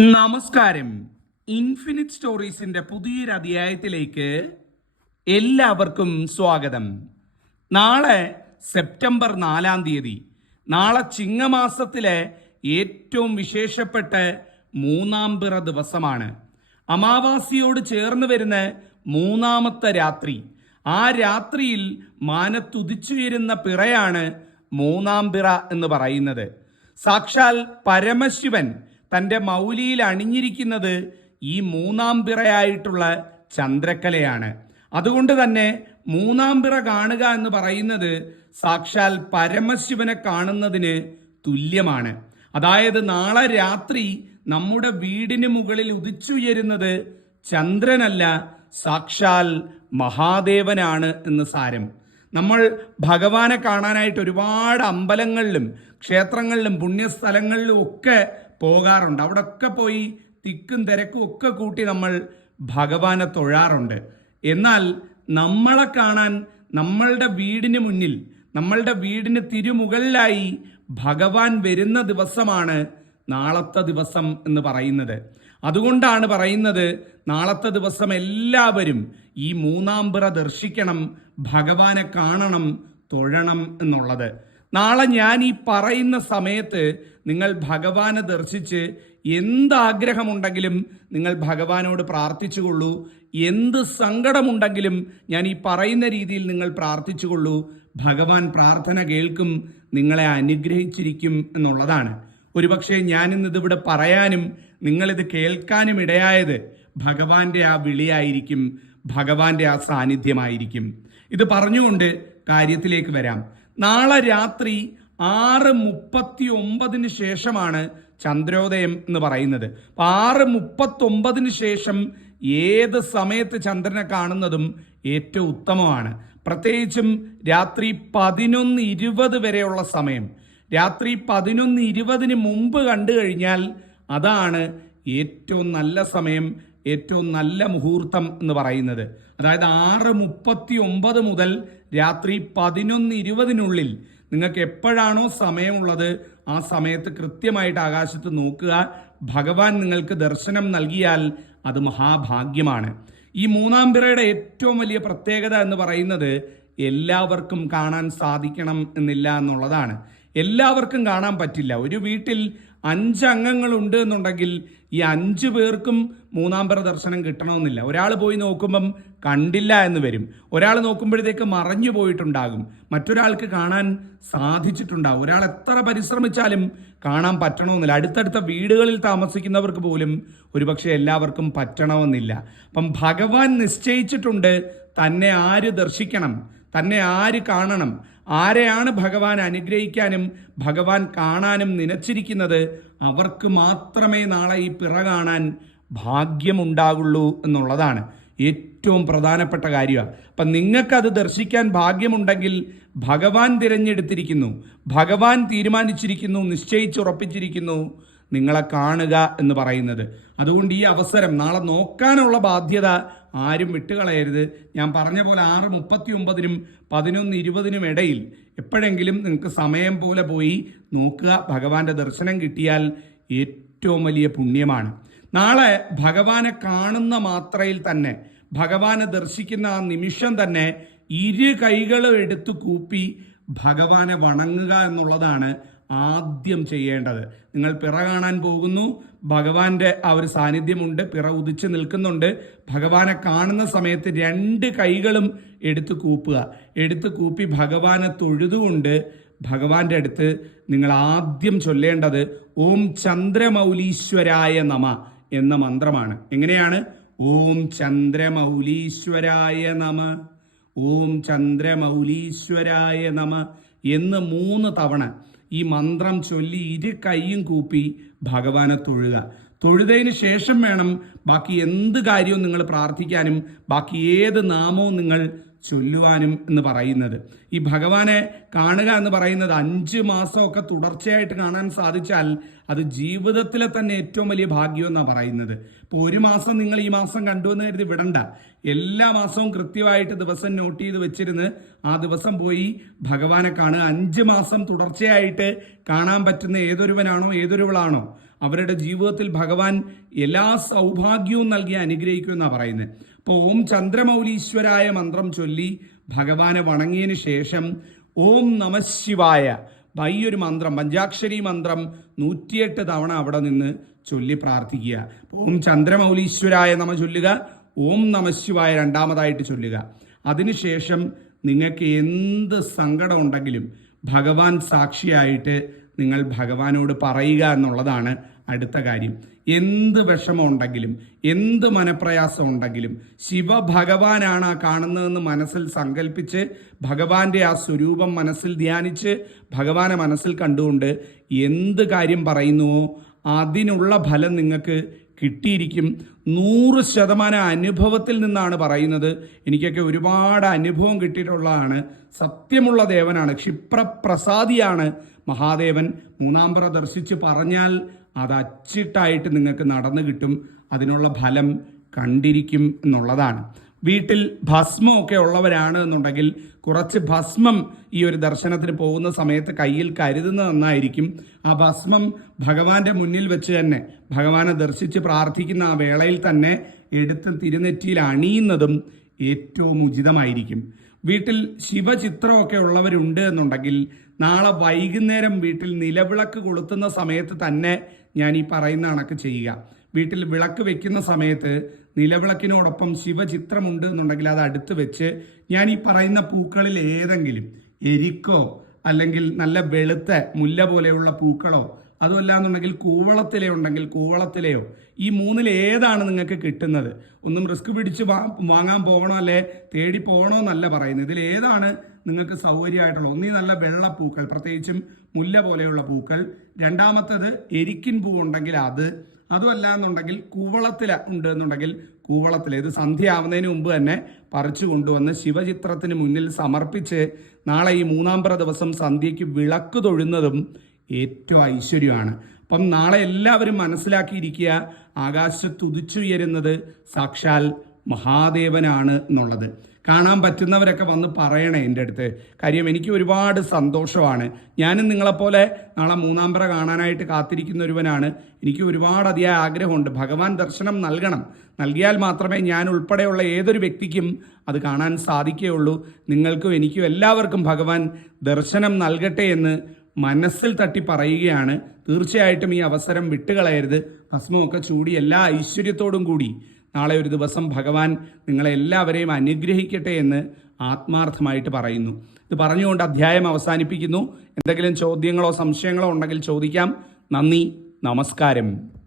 നമസ്കാരം. ഇൻഫിനിറ്റ് സ്റ്റോറീസിന്റെ പുതിയൊരു അധ്യായത്തിലേക്ക് എല്ലാവർക്കും സ്വാഗതം. നാളെ സെപ്റ്റംബർ നാലാം തീയതി. നാളെ ചിങ്ങമാസത്തിലെ ഏറ്റവും വിശേഷപ്പെട്ട മൂന്നാം പിറ ദിവസമാണ്. അമാവാസിയോട് ചേർന്ന് വരുന്ന മൂന്നാമത്തെ രാത്രി. ആ രാത്രിയിൽ മാനത്തുതിച്ചുയരുന്ന പിറയാണ് മൂന്നാം പിറ എന്ന് പറയുന്നത്. സാക്ഷാൽ പരമശിവൻ തന്റെ മൗലിയിൽ അണിഞ്ഞിരിക്കുന്നത് ഈ മൂന്നാം പിറയായിട്ടുള്ള ചന്ദ്രക്കലയാണ്. അതുകൊണ്ട് തന്നെ മൂന്നാം പിറ കാണുക എന്ന് പറയുന്നത് സാക്ഷാൽ പരമശിവനെ കാണുന്നതിന് തുല്യമാണ്. അതായത് നാളെ രാത്രി നമ്മുടെ വീടിന് മുകളിൽ ഉദിച്ചുയരുന്നത് ചന്ദ്രനല്ല സാക്ഷാൽ മഹാദേവനാണ് എന്ന് സാരം. നമ്മൾ ഭഗവാനെ കാണാനായിട്ട് ഒരുപാട് അമ്പലങ്ങളിലും ക്ഷേത്രങ്ങളിലും പുണ്യസ്ഥലങ്ങളിലും ഒക്കെ പോകാറുണ്ട്. അവിടെ ഒക്കെ പോയി തിക്കും തിരക്കും ഒക്കെ കൂട്ടി നമ്മൾ ഭഗവാനെ തൊഴാറുണ്ട്. എന്നാൽ നമ്മളെ കാണാൻ നമ്മളുടെ വീടിന് മുന്നിൽ നമ്മളുടെ വീടിന് തിരുമുകളിലായി ഭഗവാൻ വരുന്ന ദിവസമാണ് നാളത്തെ ദിവസം എന്ന് പറയുന്നത്. അതുകൊണ്ടാണ് പറയുന്നത് നാളത്തെ ദിവസം എല്ലാവരും ഈ മൂന്നാം പിറ ദർശിക്കണം ഭഗവാനെ കാണണം തൊഴണം എന്നുള്ളത്. നാളെ ഞാൻ ഈ പറയുന്ന സമയത്ത് നിങ്ങൾ ഭഗവാനെ ദർശിച്ച് എന്താഗ്രഹമുണ്ടെങ്കിലും നിങ്ങൾ ഭഗവാനോട് പ്രാർത്ഥിച്ചുകൊള്ളൂ. എന്ത് സങ്കടമുണ്ടെങ്കിലും ഞാൻ ഈ പറയുന്ന രീതിയിൽ നിങ്ങൾ പ്രാർത്ഥിച്ചുകൊള്ളൂ. ഭഗവാൻ പ്രാർത്ഥന കേൾക്കും നിങ്ങളെ അനുഗ്രഹിച്ചിരിക്കും എന്നുള്ളതാണ്. ഒരുപക്ഷെ ഞാനിന്ന് ഇതിവിടെ പറയാനും നിങ്ങളിത് കേൾക്കാനും ഇടയായത് ഭഗവാന്റെ ആ വിളിയായിരിക്കും ഭഗവാന്റെ ആ സാന്നിധ്യമായിരിക്കും. ഇത് പറഞ്ഞുകൊണ്ട് കാര്യത്തിലേക്ക് വരാം. നാളെ രാത്രി ആറ് മുപ്പത്തി ഒമ്പതിന് ശേഷമാണ് ചന്ദ്രോദയം എന്ന് പറയുന്നത്. അപ്പൊ ആറ് മുപ്പത്തി ഒമ്പതിന് ശേഷം ഏത് സമയത്ത് ചന്ദ്രനെ കാണുന്നതും ഏറ്റവും ഉത്തമമാണ്. പ്രത്യേകിച്ചും രാത്രി പതിനൊന്ന് ഇരുപത് വരെയുള്ള സമയം. രാത്രി പതിനൊന്ന് ഇരുപതിന് മുമ്പ് കണ്ടു കഴിഞ്ഞാൽ അതാണ് ഏറ്റവും നല്ല സമയം ഏറ്റവും നല്ല മുഹൂർത്തം എന്ന് പറയുന്നത്. അതായത് ആറ് മുപ്പത്തി ഒമ്പത് മുതൽ രാത്രി പതിനൊന്ന് ഇരുപതിനുള്ളിൽ നിങ്ങൾക്ക് എപ്പോഴാണോ സമയമുള്ളത് ആ സമയത്ത് കൃത്യമായിട്ട് ആകാശത്ത് നോക്കുക. ഭഗവാൻ നിങ്ങൾക്ക് ദർശനം നൽകിയാൽ അത് മഹാഭാഗ്യമാണ്. ഈ മൂന്നാം പിറയുടെ ഏറ്റവും വലിയ പ്രത്യേകത എന്ന് പറയുന്നത് എല്ലാവർക്കും കാണാൻ സാധിക്കണം എന്നില്ല എന്നുള്ളതാണ്. എല്ലാവർക്കും കാണാൻ പറ്റില്ല. ഒരു വീട്ടിൽ അഞ്ച് അംഗങ്ങളുണ്ട് എന്നുണ്ടെങ്കിൽ ഈ അഞ്ചു പേർക്കും മൂന്നാംപറ ദർശനം കിട്ടണമെന്നില്ല. ഒരാൾ പോയി നോക്കുമ്പം കണ്ടില്ല എന്ന് വരും. ഒരാൾ നോക്കുമ്പോഴത്തേക്ക് മറഞ്ഞു പോയിട്ടുണ്ടാകും. മറ്റൊരാൾക്ക് കാണാൻ സാധിച്ചിട്ടുണ്ടാകും. ഒരാൾ എത്ര പരിശ്രമിച്ചാലും കാണാൻ പറ്റണമെന്നില്ല. അടുത്തടുത്ത വീടുകളിൽ താമസിക്കുന്നവർക്ക് പോലും ഒരുപക്ഷെ എല്ലാവർക്കും പറ്റണമെന്നില്ല. അപ്പം ഭഗവാൻ നിശ്ചയിച്ചിട്ടുണ്ട് തന്നെ ആര് ദർശിക്കണം തന്നെ ആര് കാണണം ആരെയാണ് ഭഗവാൻ അനുഗ്രഹിക്കാനും ഭഗവാൻ കാണാനും നനച്ചിരിക്കുന്നത്? അവർക്ക് മാത്രമേ നാളെ ഈ പിറ കാണാൻ ഭാഗ്യമുണ്ടാകുള്ളൂ എന്നുള്ളതാണ് ഏറ്റവും പ്രധാനപ്പെട്ട കാര്യമാണ് അപ്പം നിങ്ങൾക്കത് ദർശിക്കാൻ ഭാഗ്യമുണ്ടെങ്കിൽ ഭഗവാൻ തിരഞ്ഞെടുത്തിരിക്കുന്നു ഭഗവാൻ തീരുമാനിച്ചിരിക്കുന്നു നിശ്ചയിച്ചുറപ്പിച്ചിരിക്കുന്നു നിങ്ങളെ കാണുക എന്ന് പറയുന്നത്. അതുകൊണ്ട് ഈ അവസരം നാളെ നോക്കാനുള്ള ബാധ്യത ആരും വിട്ടുകളയരുത്. ഞാൻ പറഞ്ഞ പോലെ ആറ് മുപ്പത്തി ഒമ്പതിനും പതിനൊന്ന് ഇരുപതിനും ഇടയിൽ എപ്പോഴെങ്കിലും നിങ്ങൾക്ക് സമയം പോലെ പോയി നോക്കുക. ഭഗവാന്റെ ദർശനം കിട്ടിയാൽ ഏറ്റവും വലിയ പുണ്യമാണ്. നാളെ ഭഗവാനെ കാണുന്ന മാത്രയിൽ തന്നെ ഭഗവാനെ ദർശിക്കുന്ന ആ നിമിഷം തന്നെ ഇരു കൈകളും എടുത്തു കൂപ്പി ഭഗവാനെ വണങ്ങുക എന്നുള്ളതാണ് ആദ്യം ചെയ്യേണ്ടത്. നിങ്ങൾ പിറ കാണാൻ പോകുന്നു ഭഗവാന്റെ ആ ഒരു സാന്നിധ്യമുണ്ട് പിറ ഉദിച്ച് നിൽക്കുന്നുണ്ട്. ഭഗവാനെ കാണുന്ന സമയത്ത് രണ്ട് കൈകളും എടുത്തു കൂപ്പുക. എടുത്തു കൂപ്പി ഭഗവാനെ തൊഴുതുകൊണ്ട് ഭഗവാന്റെ അടുത്ത് നിങ്ങൾ ആദ്യം ചൊല്ലേണ്ടത് ഓം ചന്ദ്രമൗലീശ്വരായ നമ എന്ന മന്ത്രമാണ്. എങ്ങനെയാണ്? ഓം ചന്ദ്രമൗലീശ്വരായ നമ ഓം ചന്ദ്രമൗലീശ്വരായ നമ എന്ന് മൂന്ന് തവണ ഈ മന്ത്രം ചൊല്ലി ഇരു കൈയും കൂപ്പി ഭഗവാനെ തൊഴുക. തൊഴുതതിന് ശേഷം വേണം ബാക്കി എന്ത് കാര്യവും നിങ്ങൾ പ്രാർത്ഥിക്കാനും ബാക്കി ഏത് നാമവും നിങ്ങൾ ചൊല്ലുവാനും എന്ന് പറയുന്നത്. ഈ ഭഗവാനെ കാണുക എന്ന് പറയുന്നത് അഞ്ച് മാസമൊക്കെ തുടർച്ചയായിട്ട് കാണാൻ സാധിച്ചാൽ അത് ജീവിതത്തിലെ തന്നെ ഏറ്റവും വലിയ ഭാഗ്യം എന്നാണ് പറയുന്നത്. ഇപ്പോൾ ഒരു മാസം നിങ്ങൾ ഈ മാസം കണ്ടു എന്ന് കരുതി വിടണ്ട. എല്ലാ മാസവും കൃത്യമായിട്ട് ദിവസം നോട്ട് ചെയ്ത് വെച്ചിരുന്ന് ആ ദിവസം പോയി ഭഗവാനെ കാണുക. അഞ്ച് മാസം തുടർച്ചയായിട്ട് കാണാൻ പറ്റുന്ന ഏതൊരുവനാണോ ഏതൊരുവളാണോ അവരുടെ ജീവിതത്തിൽ ഭഗവാൻ എല്ലാ സൗഭാഗ്യവും നൽകി അനുഗ്രഹിക്കുമെന്നാണ് പറയുന്നത്. അപ്പോൾ ഓം ചന്ദ്രമൗലീശ്വരായ മന്ത്രം ചൊല്ലി ഭഗവാനെ വണങ്ങിയതിന് ശേഷം ഓം നമശിവായ ഈ ഒരു മന്ത്രം പഞ്ചാക്ഷരി മന്ത്രം നൂറ്റിയെട്ട് തവണ അവിടെ നിന്ന് ചൊല്ലി പ്രാർത്ഥിക്കുക. ഓം ചന്ദ്രമൗലീശ്വരായ നമ ചൊല്ലുക ഓം നമശിവായ രണ്ടാമതായിട്ട് ചൊല്ലുക. അതിനുശേഷം നിങ്ങൾക്ക് എന്ത് സങ്കടം ഉണ്ടെങ്കിലും ഭഗവാൻ സാക്ഷിയായിട്ട് നിങ്ങൾ ഭഗവാനോട് പറയുക എന്നുള്ളതാണ് അടുത്ത കാര്യം. എന്ത് വിഷമം ഉണ്ടെങ്കിലും എന്ത് മനപ്രയാസം ഉണ്ടെങ്കിലും ശിവ ഭഗവാനാണ് ആ കാണുന്നതെന്ന് മനസ്സിൽ സങ്കല്പിച്ച് ഭഗവാന്റെ ആ സ്വരൂപം മനസ്സിൽ ധ്യാനിച്ച് ഭഗവാനെ മനസ്സിൽ കണ്ടുകൊണ്ട് എന്ത് കാര്യം പറയുന്നുവോ അതിനുള്ള ഫലം നിങ്ങൾക്ക് കിട്ടിയിരിക്കും. നൂറ് ശതമാനം അനുഭവത്തിൽ നിന്നാണ് പറയുന്നത്. എനിക്കൊക്കെ ഒരുപാട് അനുഭവം കിട്ടിയിട്ടുള്ളതാണ്. സത്യമുള്ള ദേവനാണ് ക്ഷിപ്രപ്രസാദിയാണ് മഹാദേവൻ. മൂന്നാം പുറ ദർശിച്ച് പറഞ്ഞാൽ അത് അച്ചിട്ടായിട്ട് നിങ്ങൾക്ക് നടന്നു കിട്ടും. അതിനുള്ള ഫലം കണ്ടിരിക്കും എന്നുള്ളതാണ്. വീട്ടിൽ ഭസ്മമൊക്കെ ഉള്ളവരാണ് എന്നുണ്ടെങ്കിൽ കുറച്ച് ഭസ്മം ഈ ഒരു ദർശനത്തിന് പോകുന്ന സമയത്ത് കയ്യിൽ കരുതുന്നത് നന്നായിരിക്കും. ആ ഭസ്മം ഭഗവാന്റെ മുന്നിൽ വെച്ച് തന്നെ ഭഗവാനെ ദർശിച്ച് പ്രാർത്ഥിക്കുന്ന ആ വേളയിൽ തന്നെ എടുത്ത് തിരുനെറ്റിയിൽ അണിയുന്നതും ഏറ്റവും ഉചിതമായിരിക്കും. വീട്ടിൽ ശിവചിത്രമൊക്കെ ഉള്ളവരുണ്ട് എന്നുണ്ടെങ്കിൽ നാളെ വൈകുന്നേരം വീട്ടിൽ നിലവിളക്ക് കൊളുത്തുന്ന സമയത്ത് തന്നെ ഞാൻ ഈ പറയുന്ന കണക്ക് ചെയ്യുക. വീട്ടിൽ വിളക്ക് വെക്കുന്ന സമയത്ത് നിലവിളക്കിനോടൊപ്പം ശിവചിത്രമുണ്ട് എന്നുണ്ടെങ്കിൽ അത് അടുത്ത് വെച്ച് ഞാൻ ഈ പറയുന്ന പൂക്കളിൽ ഏതെങ്കിലും എരിക്കോ അല്ലെങ്കിൽ നല്ല വെളുത്ത മുല്ല പോലെയുള്ള പൂക്കളോ അതുമല്ല എന്നുണ്ടെങ്കിൽ കൂവളത്തിലെ ഉണ്ടെങ്കിൽ കൂവളത്തിലെയോ ഈ മൂന്നിൽ ഏതാണ് നിങ്ങൾക്ക് കിട്ടുന്നത്? ഒന്നും റിസ്ക് പിടിച്ച് വാങ്ങാൻ പോകണോ അല്ലെ? തേടി പോകണോ എന്നല്ല പറയുന്നത്. ഇതിൽ ഏതാണ് നിങ്ങൾക്ക് സൗകര്യമായിട്ടുള്ള ഒന്നീ നല്ല വെള്ളപ്പൂക്കൾ പ്രത്യേകിച്ചും മുല്ല പോലെയുള്ള പൂക്കൾ. രണ്ടാമത്തത് എരിക്കിൻ പൂ ഉണ്ടെങ്കിൽ അത് അതുമല്ല എന്നുണ്ടെങ്കിൽ കൂവളത്തില ഉണ്ട് എന്നുണ്ടെങ്കിൽ കൂവളത്തില. ഇത് സന്ധ്യ ആവുന്നതിന് മുമ്പ് തന്നെ പറിച്ചു കൊണ്ടുവന്ന് ശിവചിത്രത്തിന് മുന്നിൽ സമർപ്പിച്ച് നാളെ ഈ മൂന്നാം പറ ദിവസം സന്ധ്യയ്ക്ക് വിളക്ക് തൊഴുന്നതും ഏറ്റവും ഐശ്വര്യമാണ്. അപ്പം നാളെ എല്ലാവരും മനസ്സിലാക്കിയിരിക്കുക ആകാശത്തുതിച്ചുയരുന്നത് സാക്ഷാൽ മഹാദേവനാണ് എന്നുള്ളത്. കാണാൻ പറ്റുന്നവരൊക്കെ വന്ന് പറയണേ എന്റെ അടുത്ത്. കാര്യം എനിക്ക് ഒരുപാട് സന്തോഷമാണ്. ഞാനും നിങ്ങളെപ്പോലെ നാളെ മൂന്നാം പറ കാണാനായിട്ട് കാത്തിരിക്കുന്ന ഒരുവനാണ്. എനിക്ക് ഒരുപാട് അതിയായ ആഗ്രഹമുണ്ട്. ഭഗവാൻ ദർശനം നൽകണം. നൽകിയാൽ മാത്രമേ ഞാൻ ഉൾപ്പെടെയുള്ള ഏതൊരു വ്യക്തിക്കും അത് കാണാൻ സാധിക്കുകയുള്ളൂ. നിങ്ങൾക്കും എനിക്കും എല്ലാവർക്കും ഭഗവാൻ ദർശനം നൽകട്ടെ എന്ന് മനസ്സിൽ തട്ടി പറയുകയാണ്. തീർച്ചയായിട്ടും ഈ അവസരം വിട്ടുകളയരുത്. ഭസ്മമൊക്കെ ചൂടി എല്ലാ ഐശ്വര്യത്തോടും കൂടി. നാളെ ഒരു ദിവസം ഭഗവാൻ നിങ്ങളെ എല്ലാവരെയും അനുഗ്രഹിക്കട്ടെ എന്ന് ആത്മാർത്ഥമായിട്ട് പറയുന്നു. ഇത് പറഞ്ഞുകൊണ്ട് അധ്യായം അവസാനിപ്പിക്കുന്നു. എന്തെങ്കിലും ചോദ്യങ്ങളോ സംശയങ്ങളോ ഉണ്ടെങ്കിൽ ചോദിക്കാം. നന്ദി. നമസ്കാരം.